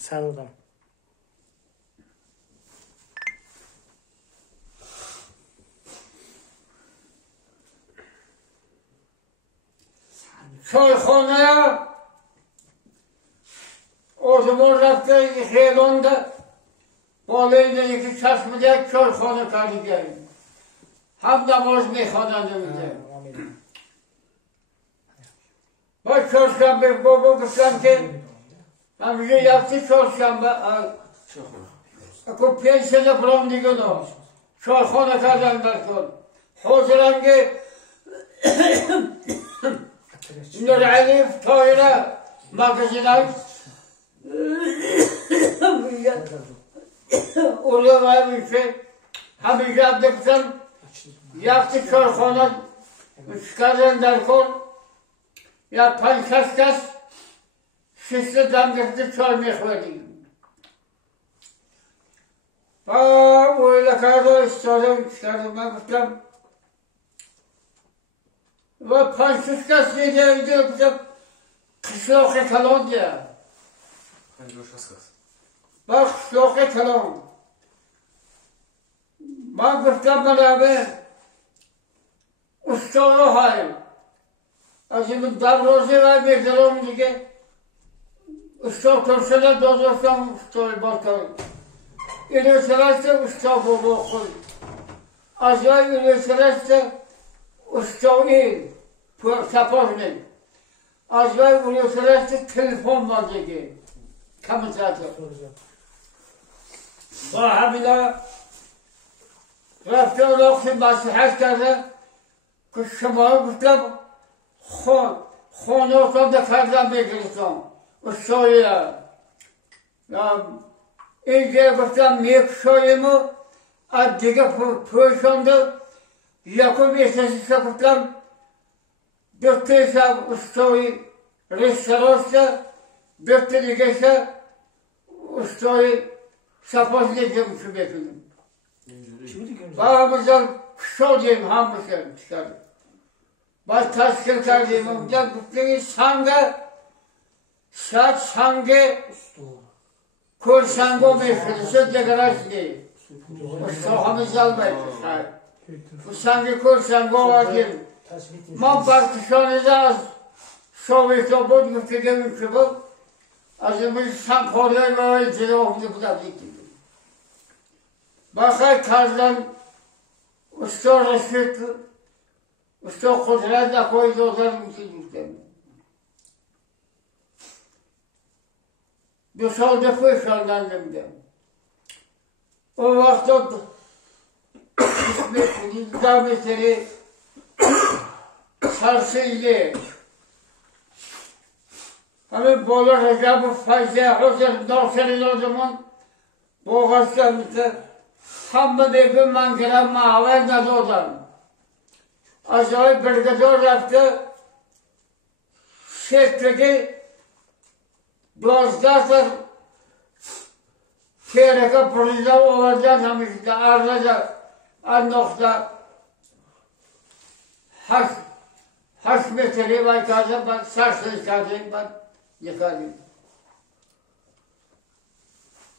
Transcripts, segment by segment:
Sarıdan. Çayxanaya o zaman rafta Xeylon'da Balayında iki çeşmede çayxana kaldı geldi. Hem namaz meyhanelerde. Bak çarşamba baba kısam ki hem bize yaptı çarşamba. Ako 5 sene buram diyor o. Çayxana kazanlar kol. Hazırange Nur Alif Toyra magazine oraya var bir şey. Hem yaptıktan yaptı çayxana kazanlar kol. Ya pançaskas şişli damgısı çay mehvedi. Öyle kadar istedim ben bakıyorum. Ve pançaskas dediğimde bize kışloğu kalon diye. Bak kışloğu kalon. Ben bakıyorum beraber ustalığı hayır. Şimdi davrozu var bir durum diye usta kursuna dozursam ustayı bakalım. Üniversitede usta baba okul. Acayip üniversitede usta iyi. Sapoznik. Acayip üniversitede telefon var diye. Kamıtlatı. Vahamila Raftı olaksı nasihat kazı. Kışımağı kutlam. خون اوتان ده کردم بگیرستم استایه اینجا گفتم میک شایمو از دیگه پوشنده یکم ایساسیسه گفتم دکترشم استای رسترانسه دکتر دیگهشه استای سپاس دیگهمشو بکنم و همزن شدیم همشه çıkardım. Baş taşkın kardiyim, gittiğiniz sange, saat sange, kol sango meşhur, söyle garajdi. Soğamız almaydı. Bu sange kol sango vardı. Man partişanıza az, Sovyet obod gittiğim gibi, azımız sankorlar ve cevabını bulabildik. Bakar tarzdan, usta reşit, usta kudretle koydu odanın içinde. Bir solda fışanlandım da. O vakit İsmet Meseri sarsıydı. Hemen Bolu Recep-i Fayziye Hüseyin Dorsel'in o zaman Boğaz'da Hamma bir gün ben gelen mahaver nadı odan. Acayip bir gıda yaptı. Şekleki Doz'da Kereka Pırıza olacak hamişte arıza Annok'ta Haş meteri var kazım ben sarsız kazım ben yıkadım.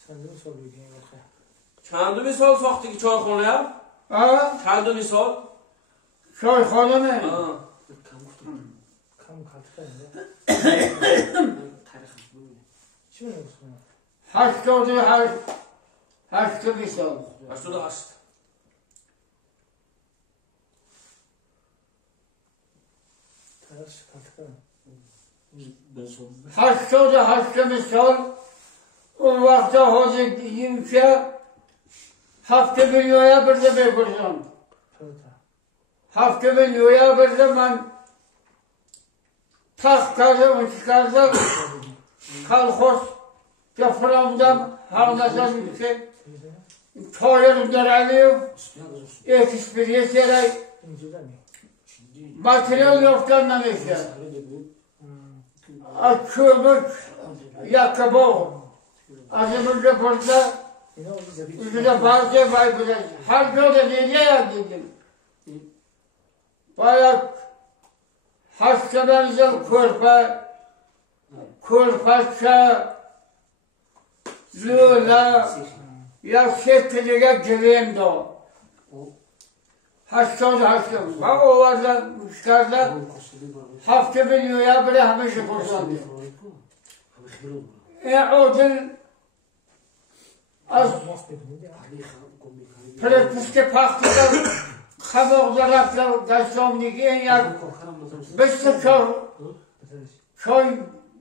Sen de mi soruyorsun? Kendi misal soktu ki çayxonaya? Ha? Kendi misal? Çayxona mı? Ha. Kam kalktı ya. Şimdi olsun. Haçtı bir sol. Açtı da açtı. Taraş kalktı. Haçtı bir sol. O vakti hoca yimşe hafta bir yoya bir de bir kursun. Hafta bir yoya bir de ben tak kazım çıkardım. Kalkos yapıramdan havlasan yüksek. Toylarımdan alıyor. Eksperiye seray. Materyal yoktan neyse. Açılmış yakabı. Azimizde burada üzerinde bazı var biraz. Her yolda nereye yaptım? Bayağı hastalarımızın kurpaça Zula, ya şetteliğe gireyim de o. Haştım. Bak o vardı, müşteride hafta bir ya bile hemişe kursandı. Odun az prektiske paktıda kabuklarla garsomdaki en yak beşte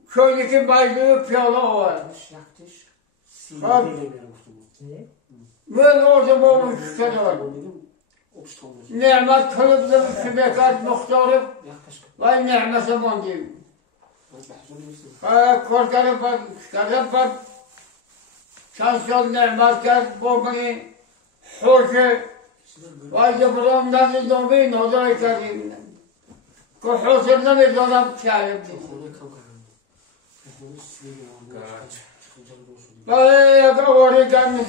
köydeki baylığı piyala var. Böyle orada olmuş müşteri Nimet kılıblı sübekat muhtarı ve nimete mondi. Korkarım var, çıkarım var. Şansol nimet kar, bomini, hoşu. Ve cebrumdan izdomi nodayı karim. Kuhusumdan izdolam kârim. Ve oraya gelmiş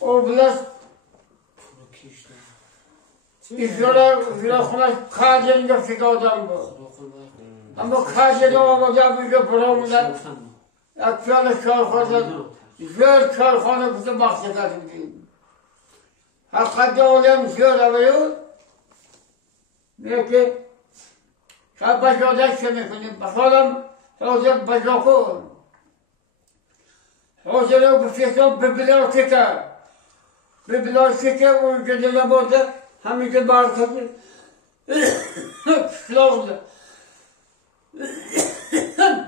o biraz İşte kaçın göçük adam bu. Ama kaçın olmadan bir de buramda akşamı çarpıda zor çarpını bize bahsederim diyeyim. Hakikaten olan zor alıyor. Ne ki? Sen başarıda şemekini bakalım. Hazır başakı. Hazır o bir şeyden bibliotika. Bibliotika uygulama burada. Hamize bağırsadı. Kışlavdı.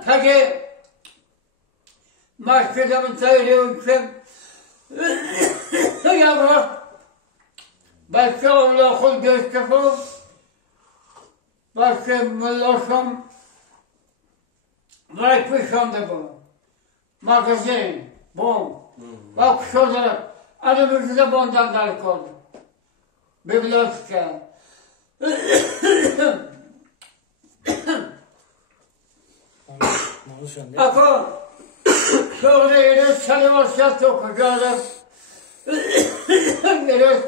Peki mahkememi sayılıyorsam yavrum başka Allah'ın gösterisi başka müllaşım bırakmışım bu. Magazin, bu. Bak şurada adımızda bundan dalık oldu. Biblioteca. Ako, sonra yine çalışmasya tokacağız. Yine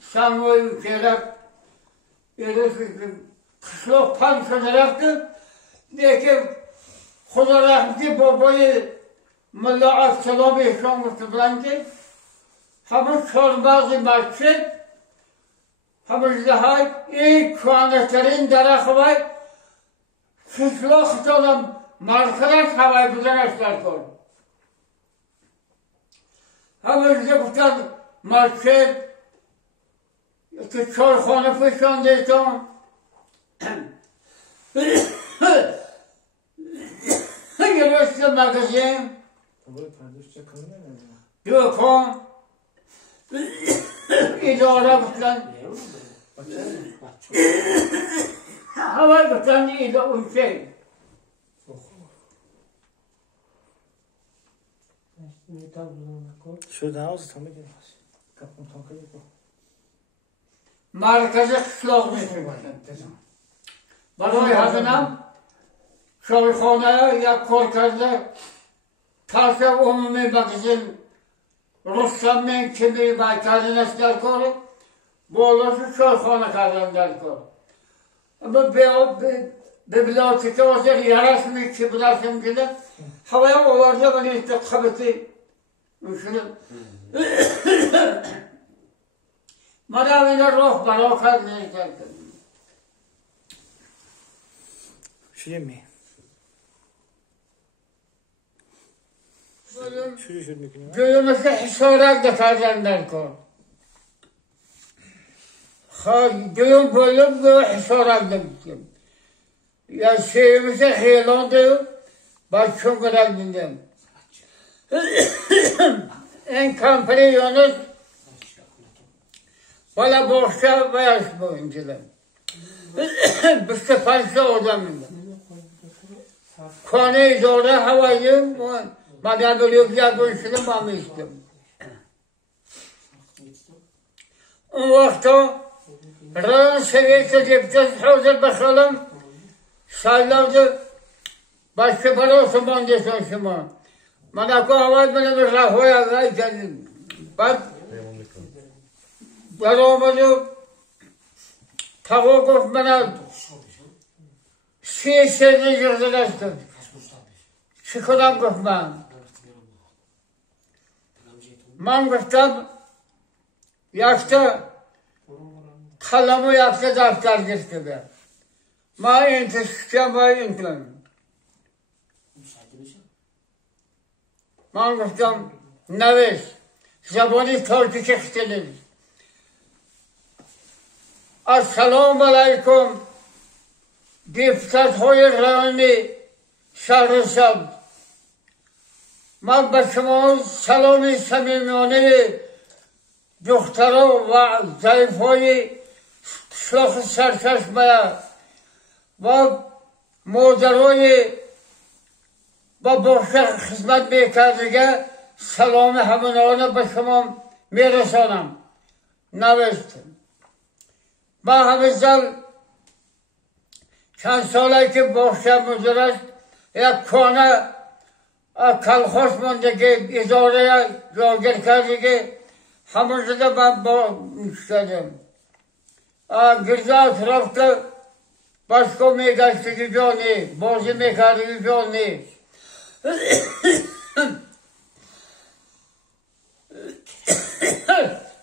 sanma ülkeler, yine kışlık pansiyoneraktı. Diye ki, Khuda rahmeti babayı Mulla Aksalami yaşamıştı bence. Hamı çorbazı masjid, hamı zahay, ilk kuanetlerin darahı var. Kışlık olan markalar havayı bizden açlar kol. Hamı zıptan masjid, çorkhane fışandıydı. Yürüyüşte magazin, Gökhan, idare bıkan, hava bıkan idare şey. Şuradan ağzı tam edin. Kapını tam kayıp o. Markazı kışlak mı? Baroy hazınam, Şoyxonaya ya korkardı, Tarsa umumi magazin, Ruslanmen kimi baykarın esler koru, bu olursa Şoyxona kararlar koru. Ama bibliotika olsa yaraşmış ki bulaşım gibi, havaya olarca böyle işte kabıtı, üşünüm. Madavine ruh var, o kadar neyse. Şuraya mı? Göğümüzde hisorak deterjanlar koy. Göğüm bölüm göğü hisorak demiştim. Ya şeyimize heyelan diyor, bak çok kadar dinledim. En kampanya yalnız, bana boşta beyaz boyuncular. Biz de fazla odamında. Koneyiz orada havayı, madem böyle güzel konuşalım, ama istedim. O vakti Rı'nın seviyesi diptes hazır bakalım. Sayılavdı. Başka para olsun bana desin şuma. Bana ko havayı bana bir rahoya geldim. Bak. Yaramadı. Tavuk bana siyaseti yırtılaştım. Çıkılan kufman. من گفتم یافته قلمو یافته دفتر گرفته ما این تشکیم و این کنم من گفتم نویس زبانی ترکی کشتنید السلام علیکم دیپتات های رانی شهر سبز من به شما سلام صمیمانه دخترها و ضعیف‌های شاخ سرچشمه و مادرای با باشه خدمت میکردگه سلام همانانه به شما میرسانم نوشت با همزل چند ساله که باشه مدرش یک کانه کلخوش مانده که اداره جاگر کرده که همون شده من با میشکدم گرزه اطراف که باشکو میگشته که جا نیست بازی میکرده که جا نیست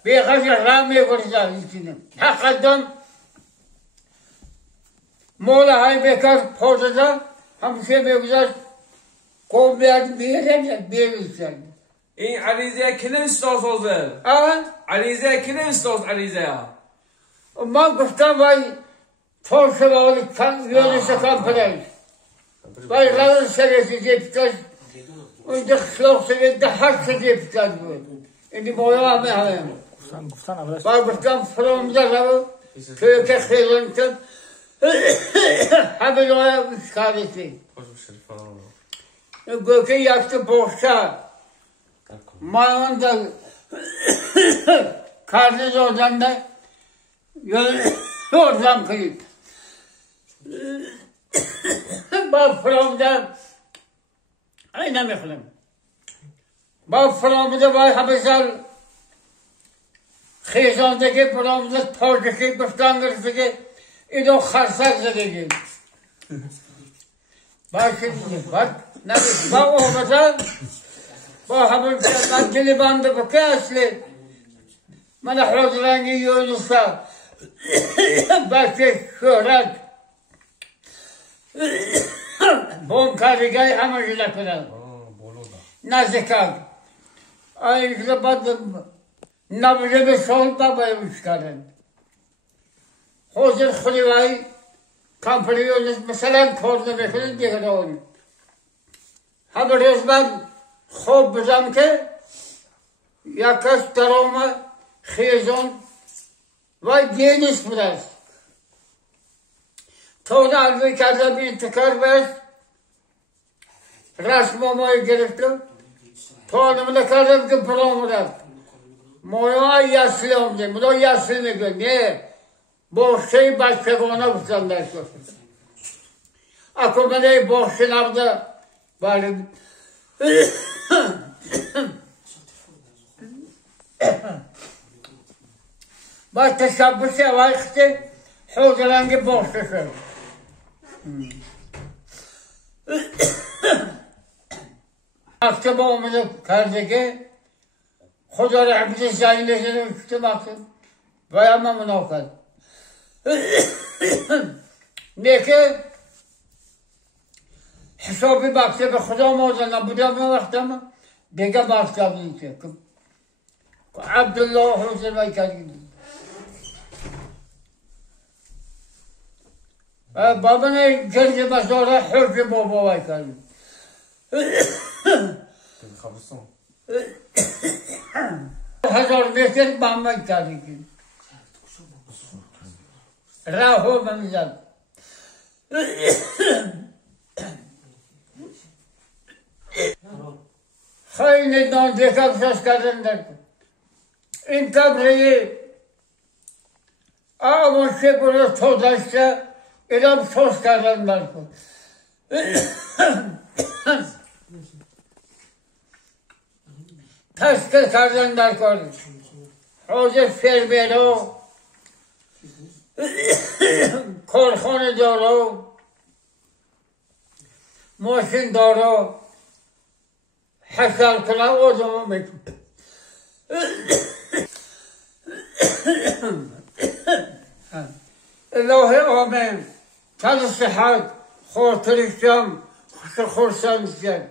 بیخش رام میگرزه حقیقتاً مولا های بکر پوزده همشه میگذاشت قوم بیاد بیرسن این عریضه کی نوشته سازه؟ عریضه کی نوشته عریضه؟ من گفتم وای تو شوالی کن یونسه کمپلیش وای غیر سرسی جیبتش اونجا خلاق سرسی ده هر سه جیبتش بود اینی مولا همه وای گفتم فرام در رو توی که خیلن کن همه نوعه بشکارسی گوکی یکت بخشه ما اون در کارده زودنده یوردم کنید با فرامده اینه میخونم با فرامده باید همه سال خیزاندگی فرامده تاجکی گفتن گرفته که اینو خرسک زدگی با اومدن با همون من دلی بنده بکه اصلی من حضرنگی یونسا بچه شهرت بوم کارگای همه جده کنن نزدیکم اینجا بعد نبوده به سال بابای بشکرن حضر خلیوی کمپنیون مثلا کار نمیکنن دیگر آن همه روز من خوب بزن که یکش درامه خیزان و دینش برست تا نالوی کردم این تکر بست رسم مای گرفتم تا نمونه کردم که برام رفت مایا یسلی آمده مدا یسلی میگن نه باشه بچگانه بستن داشت اکو منه باشه نبوده بله با تشبس وقت حضرنگ باشه شد وقت با اومده کرده که خدا رحمت زیله نوشته مقصد باید من مناقض نیکه حسابی بخشه به خدا موزه نبودم وقتم دیگه مقصد نیسته عبدالله حسین وی کردیم بابا نه جرج مزاره حرف بابا وی کردیم هزار متر محمد کردیم راهو بمیزد خیلی نانده کبساز کردن در این کبری آموشه برو تو داشته ایرام سوز کردن در کن تشکر کردن در کن حوض فرمیرو کارخانه دارو ماشین دارو حشر کنه آدم میکنه الهی آمین تن صحت خاطرشم خورسند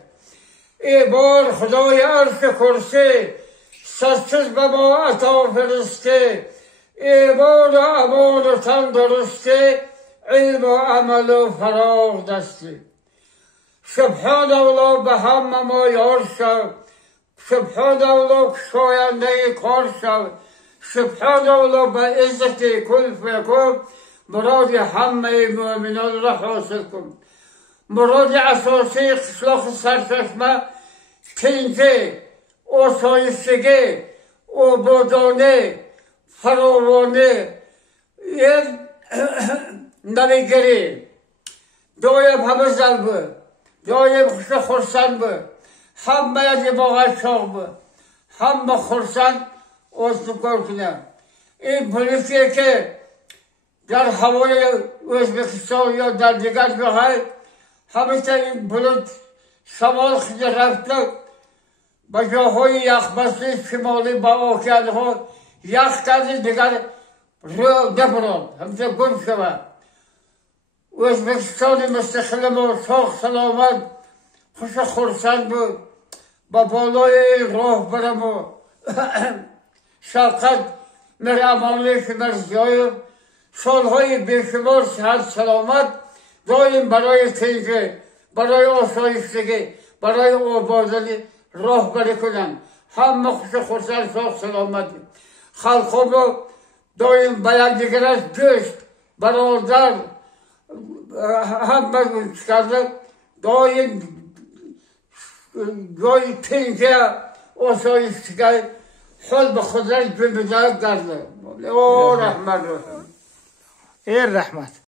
ای بار خدای عرش کرسی سرسز به ما عطا فرسته ای بار امان و تندرسته علم و عمل و فراغ دسته سبحان الله به همه ما یار شد سبحان الله شاینده کار شد سبحان الله به عزت کل فیکن مراد همه مؤمنان را حاصل کن مراد اساسی قشلاق سرچشمه تنجه آسایشگی آبادانه فراوانه نویگری دایم همه زلبه دایم خوش خورسند به همه از باقی شاق به همه خورسند آسکار کنه این پلیسی که در هوای ازبکستان یا در دیگر جاهای همیشه این بلند شمال خیلی رفته به جاهای یخبسته شمالی با آکیانها یخ کرده دیگر رو نبرد همیشه گم شود ازبکستان مستقل و شاخ سلامت خوش خورسند بود با بالای راه برم و شفقت مرعمالیش مرزیای سالهای بیشمار صحت سلامت دایم برای تنجه برای آسایشگی برای آبادانی راه بری کنن همه خوش خورسند شاخ سلامت خلقا دایم به یکدیگر دوست برادر همه کرده دایم جای تنجه آسایشگی خود به خود را بمداد کرده او رحمت ايه الرحمة